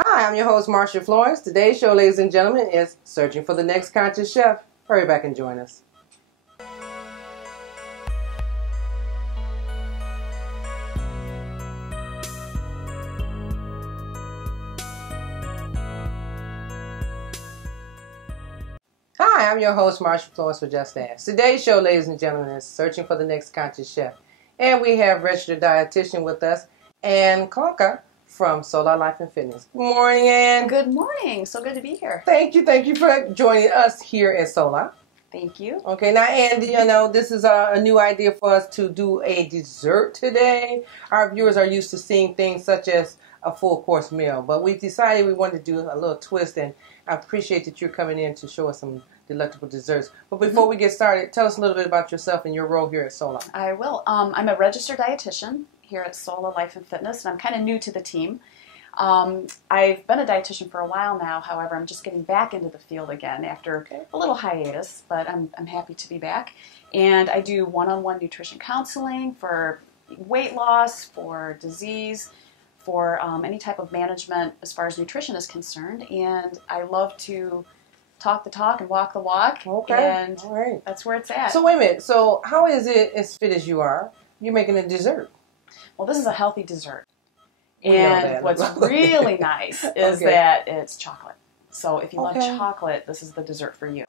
Hi, I'm your host, Marcia Florence. Today's show, ladies and gentlemen, is Searching for the Next Conscious Chef. Hurry back and join us. Hi, I'm your host, Marcia Florence for Just Ask. Today's show, ladies and gentlemen, is Searching for the Next Conscious Chef. And we have registered dietitian with us, Ann Klauke from Sola Life and Fitness. Good morning, Ann. Good morning. So good to be here. Thank you for joining us here at Sola. Thank you. Okay, now, Ann, you know, this is a new idea for us to do a dessert today. Our viewers are used to seeing things such as a full course meal, but we decided we wanted to do a little twist, and I appreciate that you're coming in to show us some delectable desserts. But before we get started, tell us a little bit about yourself and your role here at Sola. I will. I'm a registered dietitian here at Sola Life and Fitness, and I'm kind of new to the team. I've been a dietitian for a while now. However, I'm just getting back into the field again after a little hiatus, but I'm happy to be back. And I do one-on-one nutrition counseling for weight loss, for disease, for any type of management as far as nutrition is concerned. And I love to talk the talk and walk the walk. Okay. And all right. That's where it's at. So wait a minute. So how is it, as fit as you are, you're making a dessert? Well, this is a healthy dessert. We know And that. what's really nice is that it's chocolate. So if you love chocolate, this is the dessert for you.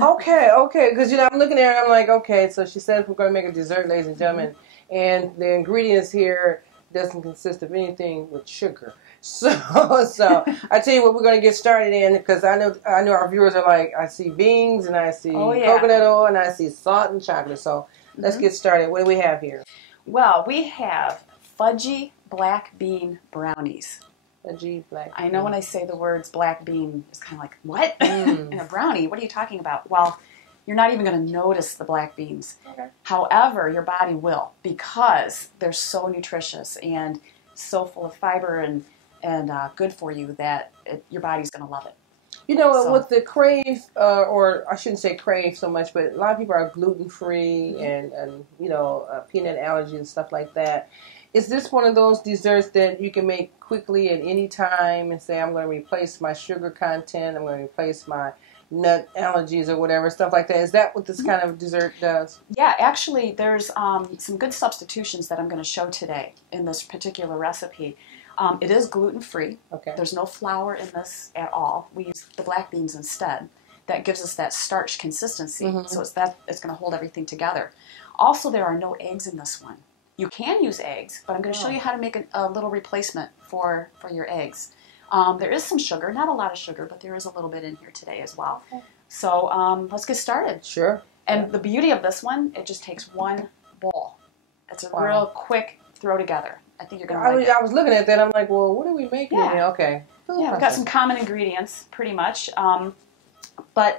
Okay. Because, you know, I'm looking at it and I'm like, okay, so she said we're going to make a dessert, ladies and gentlemen. And the ingredients here doesn't consist of anything with sugar. So I tell you what, we're going to get started in, because I know our viewers are like, I see beans and I see coconut oil and I see salt and chocolate. So let's get started. What do we have here? Well, we have Fudgy black bean brownies. Fudgy black I know when I say the words black bean, it's kind of like, what? And a brownie? What are you talking about? Well, you're not even going to notice the black beans. Okay. However, your body will, because they're so nutritious and so full of fiber and good for you that your body's going to love it. You know, with the crave, or I shouldn't say crave so much, but a lot of people are gluten-free and you know, peanut allergy and stuff like that. Is this one of those desserts that you can make quickly at any time and say, I'm going to replace my sugar content, I'm going to replace my nut allergies or whatever, stuff like that? Is that what this kind of dessert does? Yeah, actually, there's some good substitutions that I'm going to show today in this particular recipe. It is gluten-free. Okay. There's no flour in this at all. We use the black beans instead. That gives us that starch consistency, so it's going to hold everything together. Also, there are no eggs in this one. You can use eggs, but I'm going to show you how to make a little replacement for your eggs. There is some sugar, not a lot of sugar, but there is a little bit in here today as well. Okay. So let's get started. Sure. And the beauty of this one, it just takes one bowl. It's a real quick throw together. I think you're going to like it. I was looking at that. I'm like, well, what are we making? Yeah. Okay. Yeah, we've got some common ingredients, pretty much. But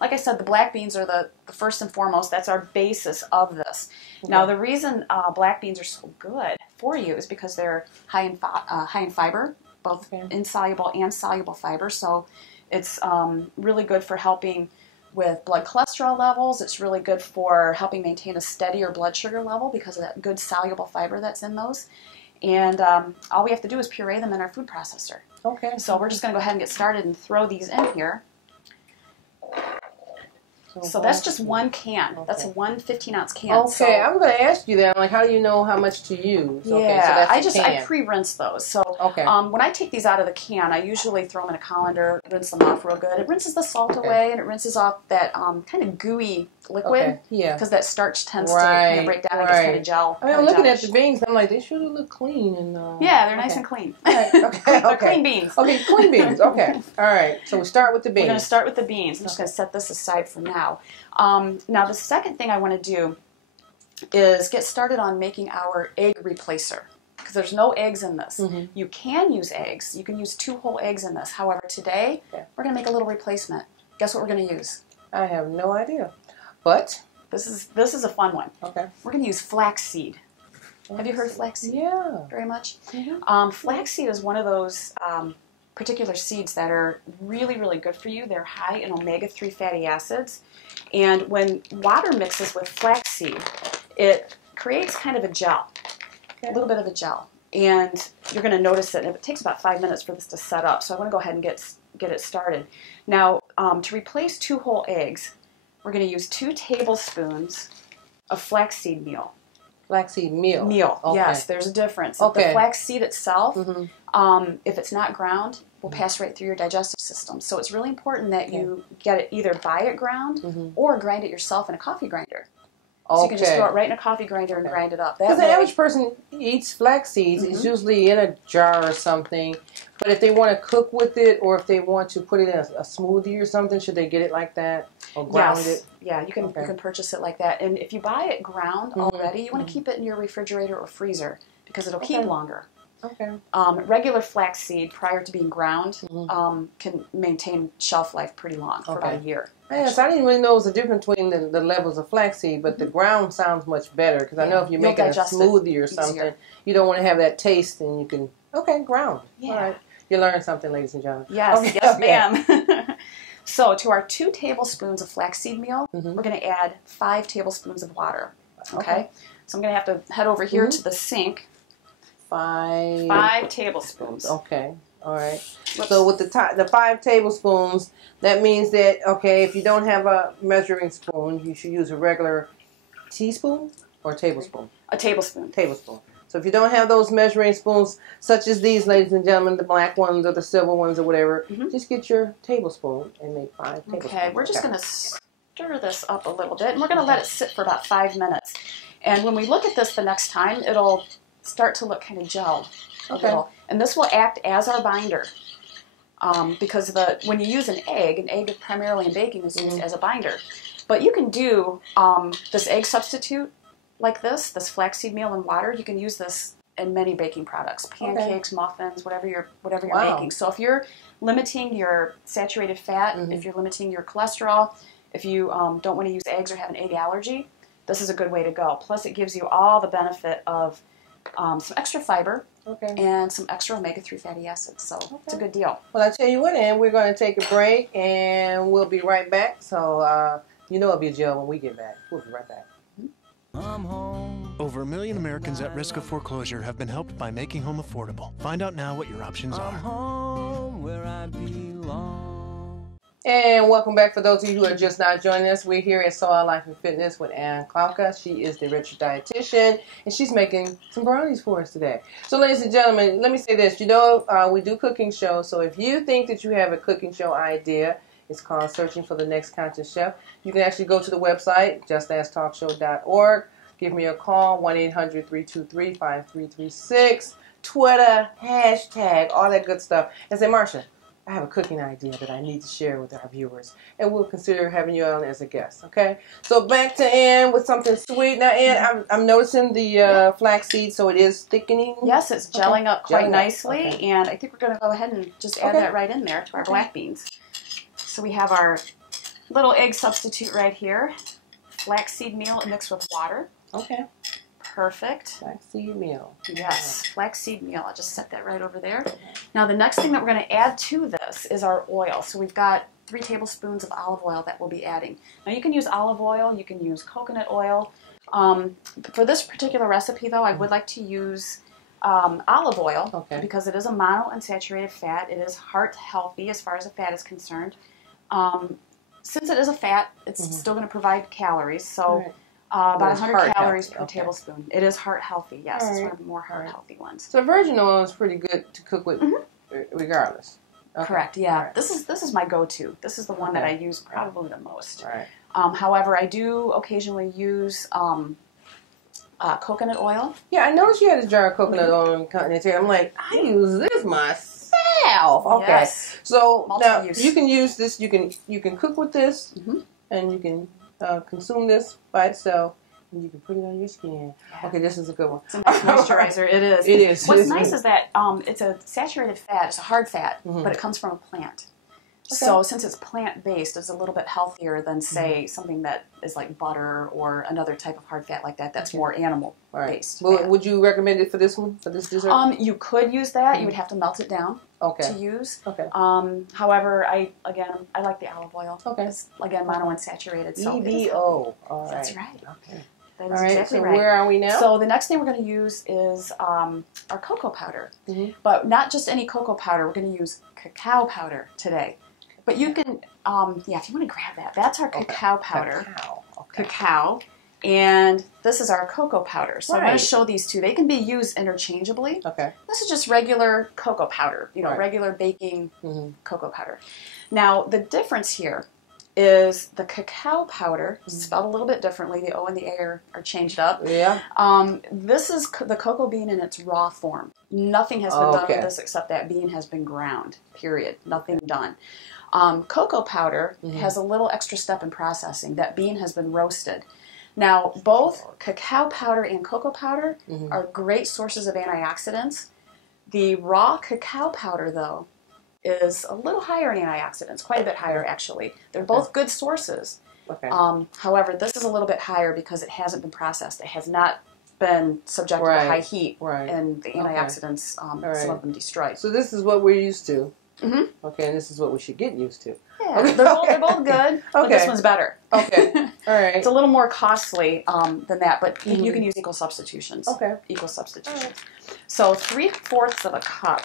like I said, the black beans are the first and foremost. That's our basis of this. Okay. Now, the reason black beans are so good for you is because they're high in fiber, both insoluble and soluble fiber. So it's really good for helping with blood cholesterol levels. It's really good for helping maintain a steadier blood sugar level because of that good soluble fiber that's in those. And all we have to do is puree them in our food processor. Okay. So we're just going to go ahead and get started and throw these in here. So that's just one can. Okay. That's a 1 15-ounce can. Okay, so I'm going to ask you that. I'm like, how do you know how much to use? Yeah, okay, so I pre-rinse those. So when I take these out of the can, I usually throw them in a colander, rinse them off real good. It rinses the salt away, and it rinses off that kind of gooey liquid. Yeah. Because that starch tends to kind of break down and gets kind of gel. I mean, I'm looking at the beans. I'm like, they should look clean. And yeah, they're nice and clean. They're clean beans. Okay, clean beans. Okay. All right. So we start with the beans. We're going to start with the beans. I'm just going to set this aside for now. Now, the second thing I want to do is get started on making our egg replacer, because there's no eggs in this. You can use eggs. You can use 2 whole eggs in this. However, today, we're going to make a little replacement. Guess what we're going to use? I have no idea. But this is a fun one. Okay. We're going to use flaxseed. Have you heard of flaxseed? Yeah. Very much? Flaxseed is one of those particular seeds that are really, really good for you. They're high in omega-3 fatty acids. And when water mixes with flaxseed, it creates kind of a gel, a little bit of a gel. and you're going to notice it. And it takes about 5 minutes for this to set up, so I want to go ahead and get it started. Now, to replace 2 whole eggs, we're going to use 2 tablespoons of flaxseed meal. Flaxseed meal. Okay. Yes, there's a difference. Okay. The flaxseed itself, if it's not ground, will pass right through your digestive system. So it's really important that you get it, either buy it ground or grind it yourself in a coffee grinder. So you can just throw it right in a coffee grinder and grind it up. Because the average person eats flax seeds. It's usually in a jar or something. But if they want to cook with it, or if they want to put it in a smoothie or something, should they get it like that or ground it? Yeah, you can purchase it like that. And if you buy it ground already, you want to keep it in your refrigerator or freezer because it'll keep longer. Okay. Regular flaxseed, prior to being ground, can maintain shelf life pretty long, for about a year. Yes, I didn't really know there was a difference between the levels of flaxseed, but the ground sounds much better because I know if you're making a smoothie or something, you don't want to have that taste, and you can ground. Yeah. All right. You learned something, ladies and gentlemen. Yes, yes, ma'am. So to our 2 tablespoons of flaxseed meal, we're going to add 5 tablespoons of water. Okay. So I'm going to have to head over here to the sink. 5 tablespoons. Okay. All right. So with the 5 tablespoons, that means that, if you don't have a measuring spoon, you should use a regular teaspoon or tablespoon? A tablespoon. Tablespoon. So if you don't have those measuring spoons, such as these, ladies and gentlemen, the black ones or the silver ones or whatever, just get your tablespoon and make 5 tablespoons. Okay, we're just going to stir this up a little bit, and we're going to let it sit for about 5 minutes. And when we look at this the next time, it'll start to look kind of gelled a little. And this will act as our binder. Because when you use an egg primarily in baking is used as a binder. But you can do this egg substitute like this flaxseed meal and water. You can use this in many baking products, pancakes, muffins, whatever you're making. So if you're limiting your saturated fat, if you're limiting your cholesterol, if you don't want to use eggs or have an egg allergy, this is a good way to go. Plus, it gives you all the benefit of some extra fiber and some extra omega-3 fatty acids. So it's a good deal. Well, I tell you what, Ann, we're going to take a break, and we'll be right back. So it'll be a jail when we get back. We'll be right back. I'm home. Over 1 million Americans at risk of foreclosure have been helped by making home affordable. Find out now what your options are. Home where I belong. And welcome back. For those of you who are just now joining us, we're here at Soil Life and Fitness with Ann Klauke. She is the registered dietitian, and she's making some brownies for us today. So, ladies and gentlemen, let me say this. We do cooking shows, so if you think that you have a cooking show idea, it's called Searching for the Next Conscious Chef. You can actually go to the website, justasktalkshow.org. Give me a call, 1-800-323-5336. Twitter, hashtag, all that good stuff. And say, Marsha, I have a cooking idea that I need to share with our viewers. And we'll consider having you on as a guest, okay? So back to Ann with something sweet. Now, Ann, I'm noticing the flaxseed, so it is thickening. Yes, it's gelling up quite nicely. And I think we're going to go ahead and just add that right in there to our black beans. So we have our little egg substitute right here. Flaxseed meal mixed with water. Okay. Perfect. Flaxseed meal. Yes, flaxseed meal. I'll just set that right over there. Now the next thing that we're going to add to this is our oil. So we've got 3 tablespoons of olive oil that we'll be adding. Now you can use olive oil, you can use coconut oil. For this particular recipe though, I would like to use olive oil because it is a monounsaturated fat. It is heart healthy as far as the fat is concerned. Since it is a fat, it's still going to provide calories. So about 100 calories per tablespoon. It is heart healthy, yes. It's one of the more heart healthy ones. So virgin oil is pretty good to cook with regardless. Correct, yeah. This is my go-to. This is the one that I use probably the most. Right. However, I do occasionally use coconut oil. Yeah, I noticed you had a jar of coconut oil in Continental. I'm like, I use this myself. Okay. Yes. So now Multi-use. you can use this. You can cook with this, and you can consume this by itself, and you can put it on your skin. Yeah. Okay, this is a good one. It's a nice moisturizer. It is. It is. What's nice is that it's a saturated fat. It's a hard fat, but it comes from a plant. Okay. So since it's plant-based, it's a little bit healthier than, say, something that is like butter or another type of hard fat like that that's more animal-based. Well, would you recommend it for this one, for this dessert? You could use that. You would have to melt it down to use. Okay. However, I like the olive oil. Okay. It's, again, monounsaturated. So EVO. All right. That's right. Okay. That is All right, exactly so right. where are we now? So the next thing we're going to use is our cocoa powder. But not just any cocoa powder. We're going to use cacao powder today. But you can, yeah, if you want to grab that. That's our cacao powder. Cacao. Okay. Cacao. And this is our cocoa powder. So I'm going Right. to show these two. They can be used interchangeably. Okay. This is just regular cocoa powder, you know, Right. regular baking cocoa powder. Now, the difference here is the cacao powder, spelled a little bit differently. The O and the A are changed up. Yeah. This is the cocoa bean in its raw form. Nothing has been done Okay. with this except that bean has been ground, period. Nothing done. Cocoa powder has a little extra step in processing. That bean has been roasted. Now, both cacao powder and cocoa powder are great sources of antioxidants. The raw cacao powder, though, is a little higher in antioxidants, quite a bit higher, actually. They're both good sources. Okay. However, this is a little bit higher because it hasn't been processed. It has not been subjected to high heat, and the antioxidants, some of them destroy. So this is what we're used to. Okay, and this is what we should get used to. Yeah, they're both good, but this one's better. Okay, all right. It's a little more costly than that, but you can use equal substitutions. Okay. Equal substitutions. So 3/4 of a cup.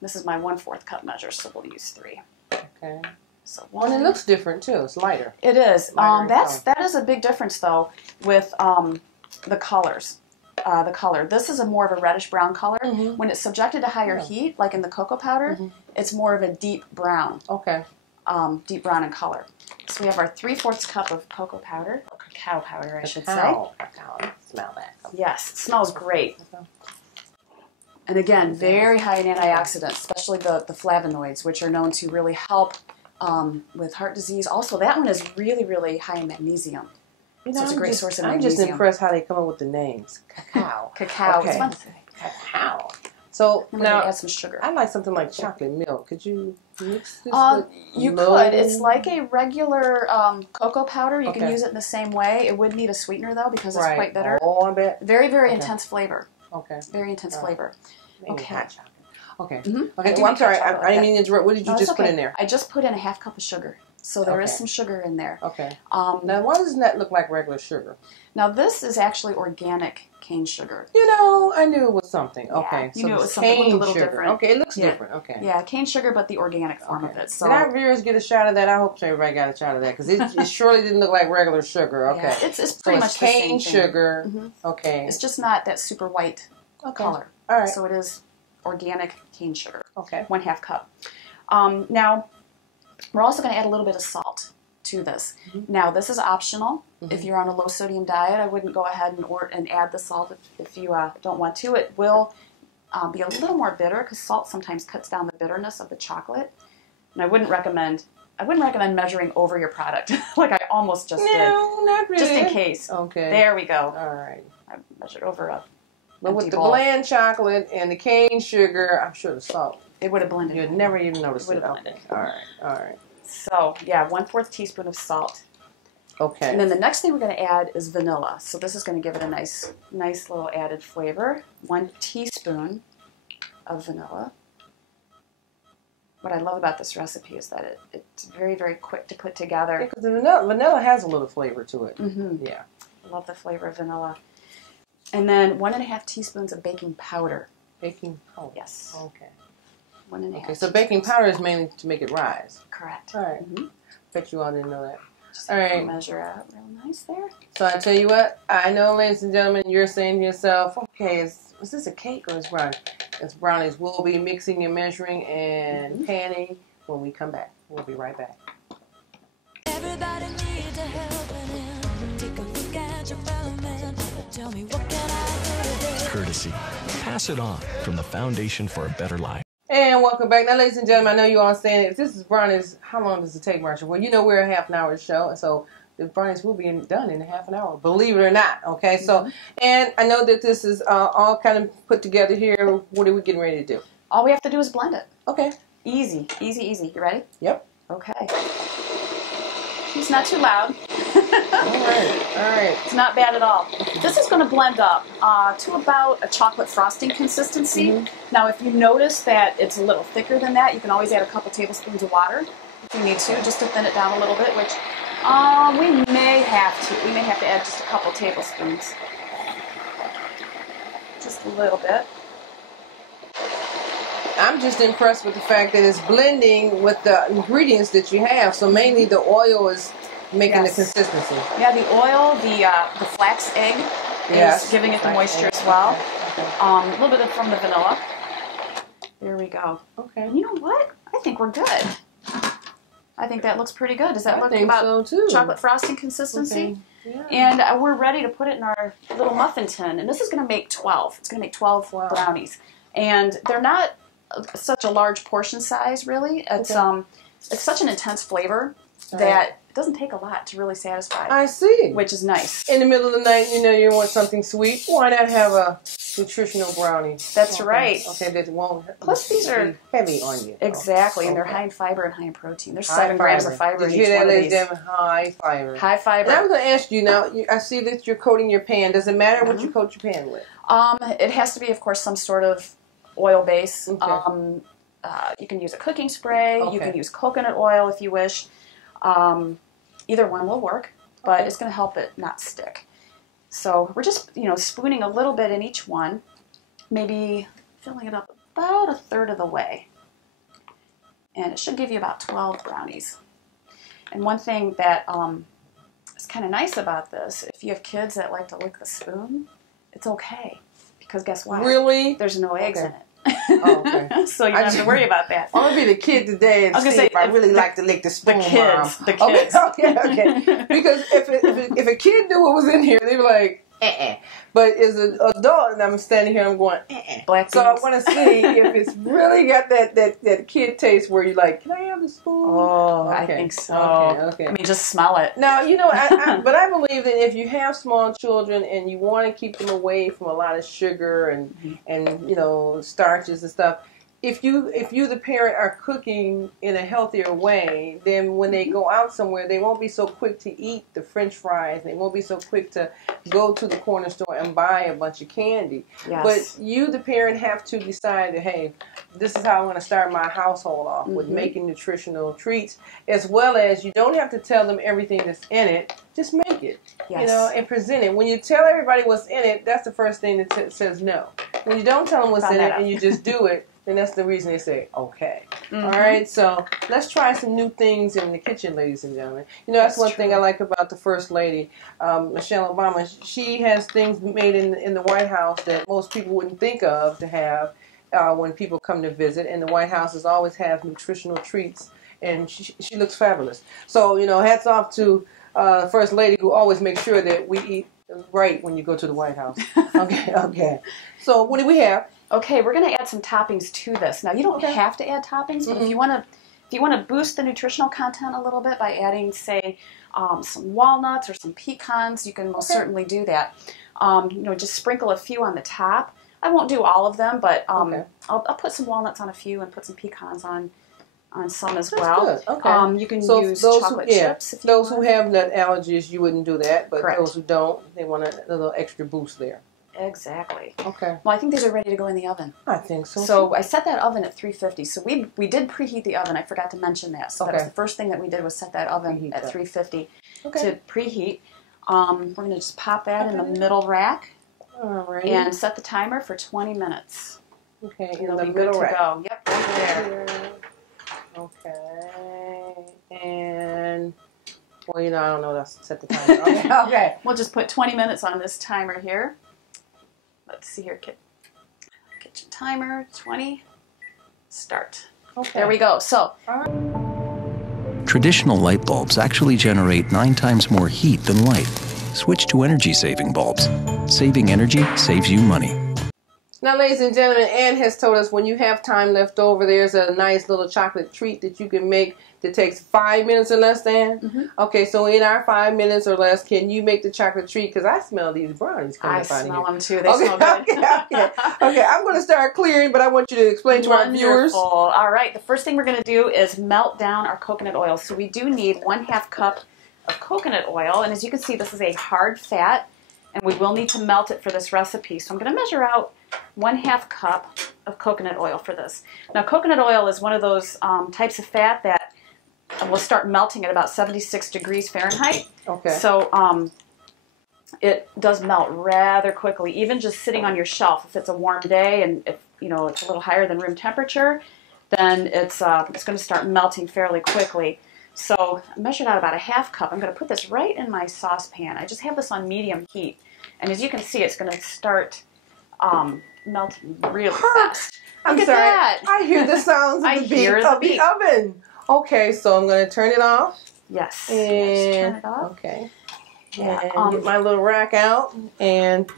This is my 1/4 cup measure, so we'll use 3. Okay. So And it looks different too. It's lighter. It is. Lighter That is a big difference though with the colors. The color. This is a more of a reddish brown color. When it's subjected to higher heat, like in the cocoa powder, it's more of a deep brown. Okay. Deep brown in color. So we have our 3/4 cup of cocoa powder, or cacao powder, I should say. Cacao. Smell that. Yes, it smells great. And again, very high in antioxidants, especially the flavonoids, which are known to really help with heart disease. Also, that one is really, really high in magnesium. You know, So it's a great source of I'm magnesium. just impressed how they come up with the names. Cacao. Cacao. Okay. It's fun to say. Cacao. So I'm going now to add some sugar. I like something like chocolate milk. Could you mix this with You milk? could. It's like a regular cocoa powder. You can Okay. use it in the same way. It would need a sweetener though because it's quite bitter. Oh, I bet. Very, very intense flavor. Okay. Very intense flavor. Maybe Okay. hot chocolate. Okay. I Okay. do Well, I'm make sorry. hot chocolate I didn't like mean to interrupt. What did you No, it's just put okay. in there? I just put in a 1/2 cup of sugar. So there is Okay. some sugar in there. Okay. Now, why doesn't that look like regular sugar? Now this is actually organic cane sugar. You know, I knew it was something. Okay. you So knew it it's was something. It looked a cane little sugar. different. Okay, it looks Yeah. different. Okay. Yeah, cane sugar, but the organic form of it. So Did our viewers get a shot of that? I hope everybody got a shot of that because it surely didn't look like regular sugar. Okay. yeah, it's So pretty it's much the same cane thing. sugar. Okay. It's just not that super white color. All right. So it is organic cane sugar. Okay. 1/2 cup. Now, we're also going to add a little bit of salt to this. Now, this is optional. If you're on a low sodium diet, I wouldn't go ahead and add the salt if you don't want to. It will be a little more bitter because salt sometimes cuts down the bitterness of the chocolate. And I wouldn't recommend measuring over your product like I almost just did. No, not really. Just in case. Okay. There we go. All right. I measured over a But with empty the bowl. bland chocolate and the cane sugar, I'm sure the salt, It would have blended. you'd never even notice it. Would have Okay. blended. All right. All right. So, yeah, 1/4 teaspoon of salt. Okay. And then the next thing we're going to add is vanilla. So this is going to give it a nice little added flavor. 1 teaspoon of vanilla. What I love about this recipe is that it's very, very quick to put together. Because the vanilla has a little flavor to it. Yeah. I love the flavor of vanilla. And then 1.5 teaspoons of baking powder. Baking powder. Yes. Okay. 1.5. Okay. So baking powder is mainly to make it rise. Correct. All right. Bet you all didn't know that. Just All right. measure out real nice there. So I tell you what, I know, ladies and gentlemen, you're saying to yourself, okay, is this a cake or is brownies? It's brownies. We'll be mixing and measuring and panning when we come back. We'll be right back. Everybody needs a helping hand. Take a look at your fellow man. Tell me what can I do today? Courtesy. Pass it on from the Foundation for a Better Life. And welcome back. Now, ladies and gentlemen, I know you all saying, if this is brownies, how long does it take, Marsha? Well, you know we're a half an hour show, so the brownies will be done in a half an hour, believe it or not, okay? So, and I know that this is all kind of put together here. What are we getting ready to do? All we have to do is blend it. Okay. Easy, easy, easy. You ready? Yep. Okay. It's not too loud. All right. It's not bad at all. This is going to blend up to about a chocolate frosting consistency. Now, if you notice that it's a little thicker than that, you can always add a couple tablespoons of water if you need to, just to thin it down a little bit, which We may have to. We may have to add just a couple tablespoons. Just a little bit. I'm just impressed with the fact that it's blending with the ingredients that you have. So mainly the oil is making the consistency. Yeah, the oil, the flax egg is giving it the moisture as well. Okay. A little bit from the vanilla. There we go. Okay. And you know what? I think we're good. I think that looks pretty good. Does that look about so too. chocolate frosting consistency? Okay. Yeah. And we're ready to put it in our little muffin tin. And this is going to make 12. It's going to make 12 brownies. And they're not such a large portion size, really. It's such an intense flavor that it doesn't take a lot to really satisfy. I see. Which is nice. In the middle of the night, you know, you want something sweet. Why not have a nutritional brownie? That's right. Okay, that won't. Plus, these are heavy on you. Exactly, and they're high in fiber and high in protein. There's 7 grams of fiber in Did you each hear that, one of ladies these. and gentlemen? High fiber. High fiber. And I was going to ask you now. I see that you're coating your pan. Does it matter what you coat your pan with? It has to be, of course, some sort of oil base. Okay. You can use a cooking spray. Okay. You can use coconut oil if you wish. Either one will work, but it's going to help it not stick. So we're just, spooning a little bit in each one, maybe filling it up about a third of the way. And it should give you about 12 brownies. And one thing that is kind of nice about this, if you have kids that like to lick the spoon, it's okay. Because guess what? Really? There's no eggs in it. Oh, okay. So you don't have to worry about that. I'm gonna be the kid today and see if I really like to lick the spoon. The kids. Okay. Because if a kid knew what was in here, they'd be like, But as an adult, and I'm standing here, I'm going, Black So I beans. want to see if it's really got that kid taste where you're like, can I have the spoon? Oh, I think so. Okay. I mean, just smell it. Now, but I believe that if you have small children and you want to keep them away from a lot of sugar and starches and stuff, if you the parent are cooking in a healthier way, then when they go out somewhere, they won't be so quick to eat the French fries. They won't be so quick to go to the corner store and buy a bunch of candy. Yes. But you, the parent, have to decide that, hey, this is how I'm going to start my household off with making nutritional treats, as well as you don't have to tell them everything that's in it. Just make it, and present it. When you tell everybody what's in it, that's the first thing that says no. When you don't tell them what's in it and you just do it, then that's the reason they say, okay. All right, so let's try some new things in the kitchen, ladies and gentlemen. That's one thing I like about the First Lady, Michelle Obama. She has things made in the White House that most people wouldn't think of to have when people come to visit. And the White Houses always have nutritional treats, and she looks fabulous. So, hats off to First Lady, who always makes sure that we eat right when you go to the White House. Okay. So what do we have? Okay, we're going to add some toppings to this. Now, you don't have to add toppings, but if you want to boost the nutritional content a little bit by adding, say, some walnuts or some pecans, you can most certainly do that. Just sprinkle a few on the top. I won't do all of them, but I'll put some walnuts on a few and put some pecans on some as well. Good. Okay. You can use chocolate chips. If you those want. who have nut allergies, you wouldn't do that, but Correct. those who don't, they want a little extra boost there. Exactly. Okay. Well, I think these are ready to go in the oven. I think so. So I set that oven at 350. So we did preheat the oven. I forgot to mention that. So that was the first thing that we did was set that oven at 350 to preheat. We're going to just pop that in the middle rack and set the timer for 20 minutes. Okay, in It'll the be middle good rack. to go. Yep, right there. Okay. And, well, I don't know. That's set the timer. Okay. We'll just put 20 minutes on this timer here. Let's see here. Kitchen timer, 20. Start. Okay. There we go. So, Traditional light bulbs actually generate 9 times more heat than light. Switch to energy-saving bulbs. Saving energy saves you money. Now, ladies and gentlemen, Ann has told us when you have time left over, there's a nice little chocolate treat that you can make that takes 5 minutes or less, Ann. Okay, so in our 5 minutes or less, can you make the chocolate treat? Because I smell these brownies coming I up out of here. smell them too. They smell good. Okay, I'm going to start clearing, but I want you to explain to our viewers. Wonderful. All right, the first thing we're going to do is melt down our coconut oil. So we do need 1/2 cup of coconut oil, and as you can see, this is a hard fat, and we will need to melt it for this recipe. So I'm going to measure out 1/2 cup of coconut oil for this. Now, coconut oil is one of those types of fat that will start melting at about 76 degrees Fahrenheit. Okay. So it does melt rather quickly, even just sitting on your shelf. If it's a warm day and if it's a little higher than room temperature, then it's going to start melting fairly quickly. So I measured out about a half cup. I'm going to put this right in my saucepan. I just have this on medium heat, and as you can see, it's going to start melting really fast. I'm Look sorry. at that. I hear the sounds I of the hear beat the of the beat. oven. Okay, so I'm going to turn it off. Yes. And Yes, turn it off. okay. Yeah. And get my little rack out and.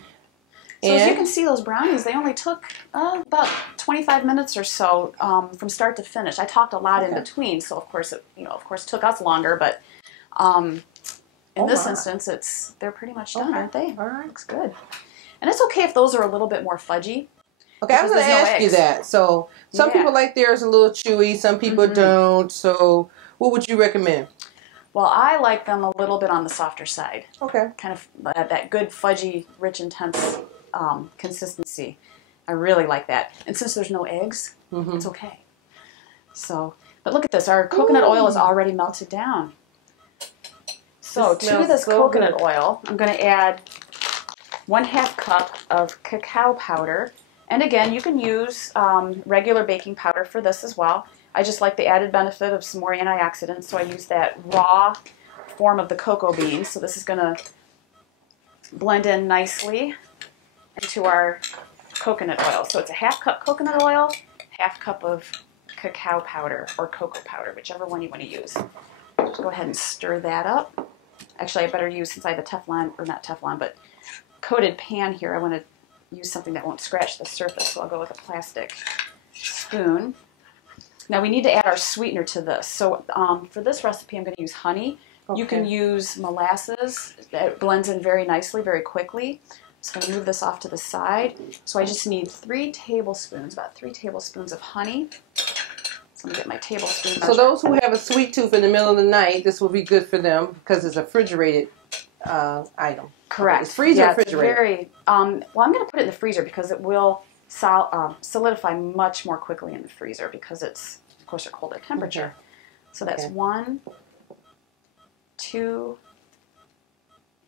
So as you can see, those brownies, they only took about 25 minutes or so from start to finish. I talked a lot in between, so of course it took us longer, but in this instance, they're pretty much done, aren't they? All right. Looks good. And it's okay if those are a little bit more fudgy. Okay, I was going to ask you that. So some people like theirs a little chewy, some people don't. So what would you recommend? Well, I like them a little bit on the softer side. Okay. Kind of that good fudgy, rich, intense consistency. I really like that. And since there's no eggs, it's okay. So, but look at this. Our coconut oil is already melted down. So to this coconut oil, I'm going to add 1/2 cup of cacao powder. And again, you can use regular baking powder for this as well. I just like the added benefit of some more antioxidants, so I use that raw form of the cocoa beans. So this is going to blend in nicely into our coconut oil. So it's a 1/2 cup coconut oil, 1/2 cup of cacao powder or cocoa powder, whichever one you want to use. Just go ahead and stir that up. Actually, I better use, since I have a Teflon, or not Teflon, but coated pan here, I want to use something that won't scratch the surface, so I'll go with a plastic spoon. Now we need to add our sweetener to this. So for this recipe, I'm going to use honey. You can use molasses. That blends in very nicely, very quickly. So I'm going to move this off to the side. So I just need 3 tablespoons, about 3 tablespoons of honey. So I'm going to get my tablespoon measure. So those who have a sweet tooth in the middle of the night, this will be good for them because it's a refrigerated item. Correct. It's freezer refrigerated. It's very, well, I'm going to put it in the freezer because it will solidify much more quickly in the freezer because it's, of course, a colder temperature. So that's 1, 2,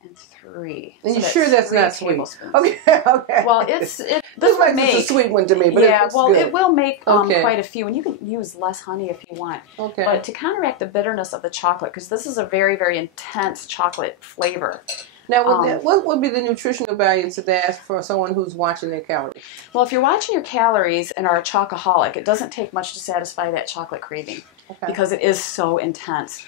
and 3. And so you're sure that's not sweet? Okay, okay. Well, this will like make a sweet one to me, but yeah. it's Well, good. it will make quite a few, and you can use less honey if you want. Okay. But to counteract the bitterness of the chocolate, because this is a very, very intense chocolate flavor. Now, what would be the nutritional value to that for someone who's watching their calories? Well, if you're watching your calories and are a chocoholic, it doesn't take much to satisfy that chocolate craving because it is so intense.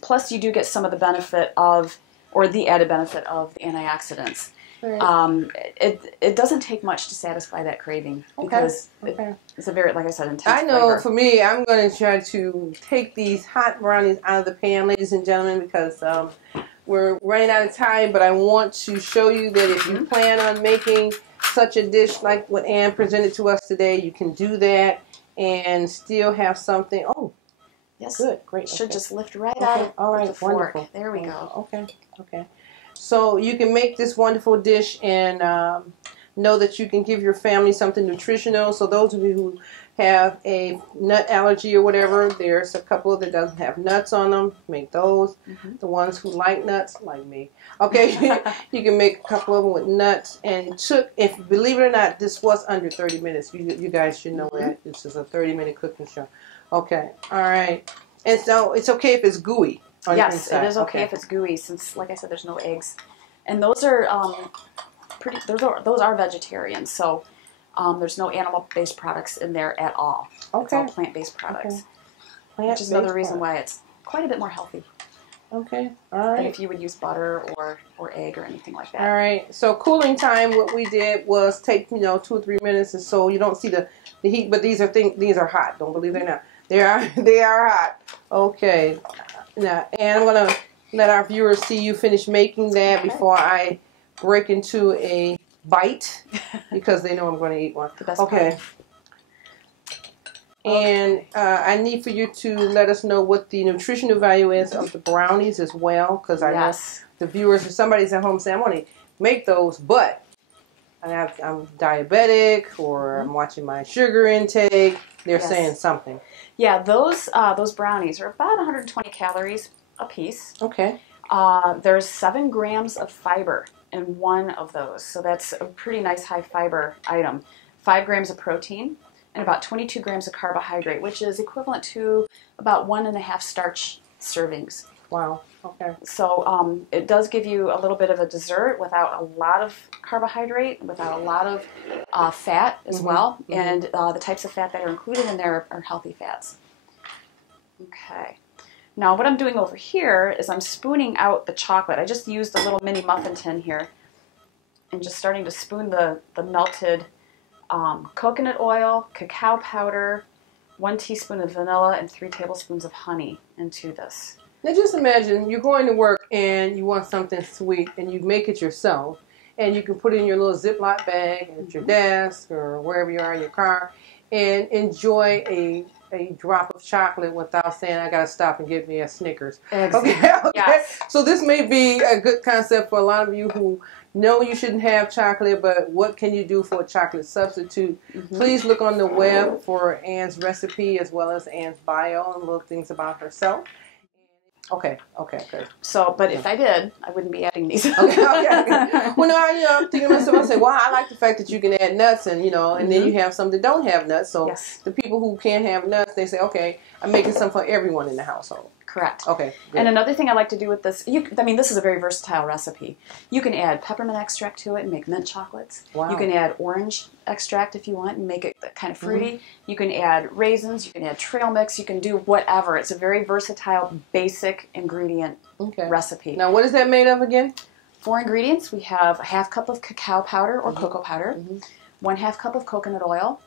Plus, you do get some of the benefit of, or the added benefit of, the antioxidants. Right. It doesn't take much to satisfy that craving because it's a very, like I said, intense I know flavor. for me, I'm going to try to take these hot brownies out of the pan, ladies and gentlemen, because we're running out of time, but I want to show you that if you plan on making such a dish like what Ann presented to us today, you can do that and still have something. Oh, yes, good, great. Should just lift right out of the fork. Wonderful. There we go. Okay. So you can make this wonderful dish and know that you can give your family something nutritional. So those of you who have a nut allergy or whatever, there's a couple that doesn't have nuts on them. Make those. The ones who like nuts, like me. Okay, you can make a couple of them with nuts. And it took, if believe it or not, this was under 30 minutes. You guys should know that. This is a 30-minute cooking show. Okay, all right. And so it's okay if it's gooey. Yes, it is okay if it's gooey, since, like I said, there's no eggs. And those are those are vegetarian, so there's no animal-based products in there at all. It's all plant-based products, which is another reason why it's quite a bit more healthy. Okay, all right. Than if you would use butter or egg or anything like that. All right. So cooling time, what we did was take 2 or 3 minutes or so. You don't see the heat, but these are hot. Don't believe they're not. They are hot. Okay. Now, and I'm going to let our viewers see you finish making that before I break into a bite because they know I'm going to eat one. The best part. And I need for you to let us know what the nutritional value is of the brownies as well, because I know the viewers, if somebody's at home saying, I want to make those, but I'm diabetic or I'm watching my sugar intake, they're Yes. saying something. Yeah, those brownies are about 120 calories a piece. Okay. There's 7 grams of fiber in one of those, so that's a pretty nice high fiber item. 5 grams of protein and about 22 grams of carbohydrate, which is equivalent to about 1.5 starch servings. Wow. Okay. So it does give you a little bit of a dessert without a lot of carbohydrate, without a lot of fat as well. And the types of fat that are included in there are healthy fats. Okay. Now what I'm doing over here is I'm spooning out the chocolate. I just used a little mini muffin tin here and just starting to spoon the melted coconut oil, cacao powder, 1 teaspoon of vanilla, and 3 tablespoons of honey into this. Now just imagine you're going to work and you want something sweet and you make it yourself and you can put it in your little Ziploc bag at your desk or wherever you are in your car and enjoy a drop of chocolate without saying, I got to stop and get me a Snickers. Exactly. Okay. Yes. So this may be a good concept for a lot of you who know you shouldn't have chocolate, but what can you do for a chocolate substitute? Please look on the web for Ann's recipe as well as Ann's bio and little things about herself. Okay. So, but if I did, I wouldn't be adding these. Okay. Well, no, I'm thinking to myself, I say, well, I like the fact that you can add nuts and, and then you have some that don't have nuts. So Yes. the people who can't have nuts, they say, okay, I'm making some for everyone in the household. Correct. Okay. Good. And another thing I like to do with this, this is a very versatile recipe. You can add peppermint extract to it and make mint chocolates. Wow. You can add orange extract if you want and make it kind of fruity. You can add raisins. You can add trail mix. You can do whatever. It's a very versatile, basic ingredient recipe. Now, what is that made of again? 4 ingredients. We have a 1/2 cup of cacao powder or cocoa powder, 1/2 cup of coconut oil,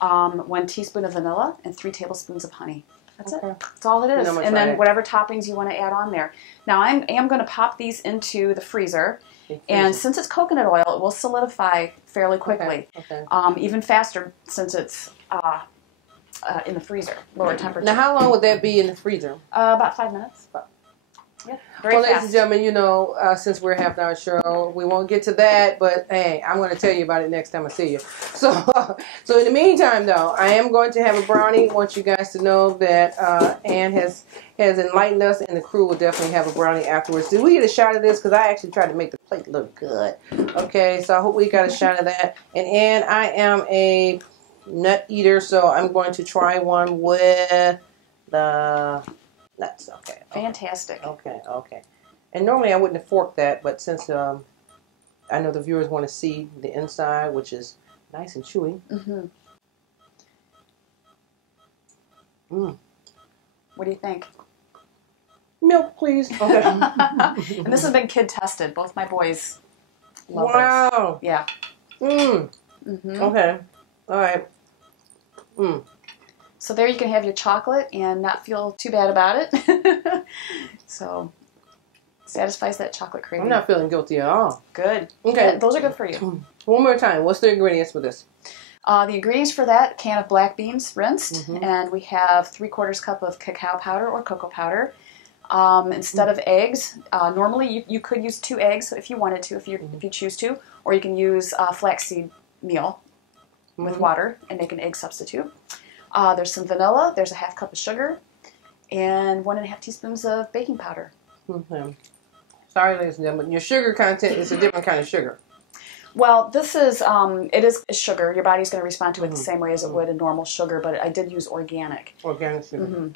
1 teaspoon of vanilla, and 3 tablespoons of honey. That's it. That's all it is. And then whatever toppings you want to add on there. Now I am going to pop these into the freezer. And since it's coconut oil, it will solidify fairly quickly. Okay. Even faster since it's in the freezer, lower temperature. Now, how long would that be in the freezer? About 5 minutes. Yeah, very well, fast. ladies and gentlemen, since we're half an hour show, we won't get to that, but hey, I'm going to tell you about it next time I see you. So in the meantime, though, I am going to have a brownie. I want you guys to know that Ann has enlightened us, and the crew will definitely have a brownie afterwards. Did we get a shot of this? Because I actually tried to make the plate look good. Okay, so I hope we got a shot of that. And Ann, I am a nut eater, so I'm going to try one with the nuts. Okay. Fantastic. Okay. And normally I wouldn't have forked that, but since I know the viewers want to see the inside, which is nice and chewy. What do you think? Milk, please. Okay. And this has been kid tested. Both my boys love this. Wow. Yeah. Okay. All right. So there you can have your chocolate and not feel too bad about it. So satisfies that chocolate craving. I'm not feeling guilty at all. Good. Okay. Yeah, those are good for you. One more time. What's the ingredients for this? The ingredients for that, can of black beans rinsed, and we have 3/4 cup of cacao powder or cocoa powder. Instead of eggs, normally you could use 2 eggs if you wanted to, if you choose to, or you can use flaxseed meal with water and make an egg substitute. There's some vanilla, there's a 1/2 cup of sugar, and 1.5 teaspoons of baking powder. Sorry, ladies and gentlemen, your sugar content is a different kind of sugar. Well, this is, it is sugar. Your body's going to respond to it the same way as it would a normal sugar, but I did use organic. Organic sugar.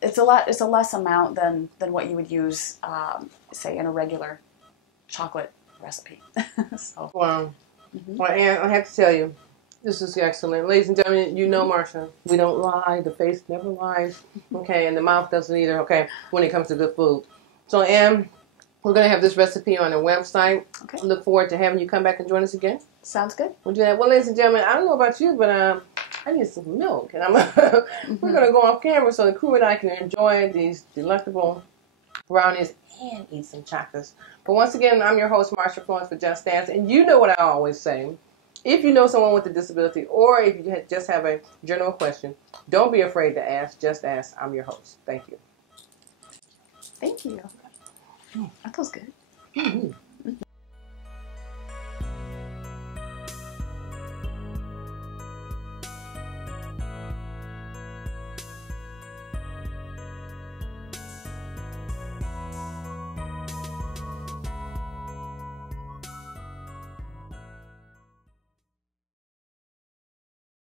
It's a less amount than what you would use, say, in a regular chocolate recipe. So. Wow. Well, Ann, I have to tell you, this is excellent. Ladies and gentlemen, you know Marsha. We don't lie. The face never lies. Okay, and the mouth doesn't either, okay, when it comes to good food. So, Ann, we're going to have this recipe on our website. Okay. Look forward to having you come back and join us again. Sounds good. We'll do that. Well, ladies and gentlemen, I don't know about you, but I need some milk. And we're going to go off camera so the crew and I can enjoy these delectable brownies and eat some chocolates. But once again, I'm your host, Marsha Florence for Just Dance. And you know what I always say. If you know someone with a disability or if you just have a general question, don't be afraid to ask. Just ask. I'm your host. Thank you. Thank you. That feels good.